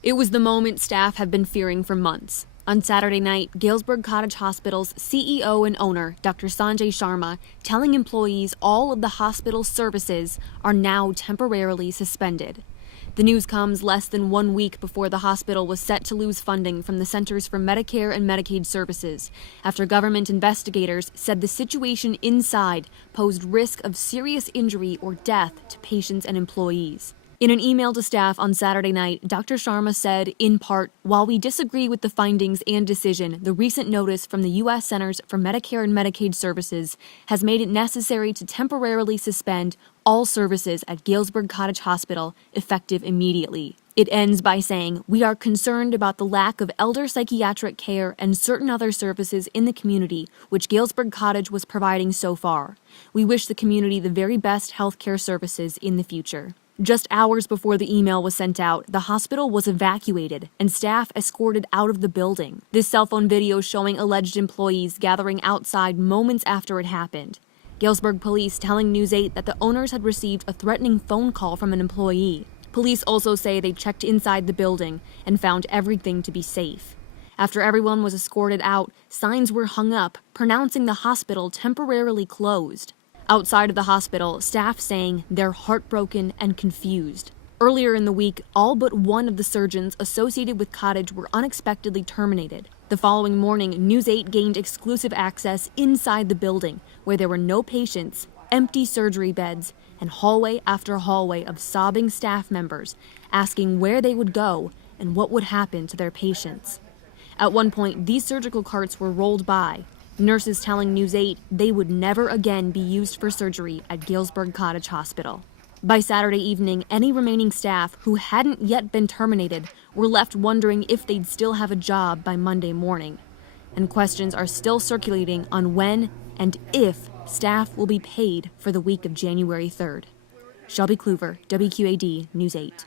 It was the moment staff have been fearing for months. On Saturday night, Galesburg Cottage Hospital's CEO and owner, Dr. Sanjay Sharma, telling employees all of the hospital's services are now temporarily suspended. The news comes less than 1 week before the hospital was set to lose funding from the Centers for Medicare and Medicaid Services, after government investigators said the situation inside posed risk of serious injury or death to patients and employees. In an email to staff on Saturday night, Dr. Sharma said, in part, while we disagree with the findings and decision, the recent notice from the U.S. Centers for Medicare and Medicaid Services has made it necessary to temporarily suspend all services at Galesburg Cottage Hospital, effective immediately. It ends by saying, we are concerned about the lack of elder psychiatric care and certain other services in the community, which Galesburg Cottage was providing so far. We wish the community the very best health care services in the future. Just hours before the email was sent out, the hospital was evacuated and staff escorted out of the building. This cell phone video showing alleged employees gathering outside moments after it happened. Galesburg police telling News 8 that the owners had received a threatening phone call from an employee. Police also say they checked inside the building and found everything to be safe. After everyone was escorted out, signs were hung up pronouncing the hospital temporarily closed. Outside of the hospital, staff saying they're heartbroken and confused. Earlier in the week, all but one of the surgeons associated with Cottage were unexpectedly terminated. The following morning, News 8 gained exclusive access inside the building, where there were no patients, empty surgery beds, and hallway after hallway of sobbing staff members asking where they would go and what would happen to their patients. At one point, these surgical carts were rolled by, nurses telling News 8 they would never again be used for surgery at Galesburg Cottage Hospital. By Saturday evening, any remaining staff who hadn't yet been terminated were left wondering if they'd still have a job by Monday morning. And questions are still circulating on when and if staff will be paid for the week of January 3rd. Shelby Kluver, WQAD News 8.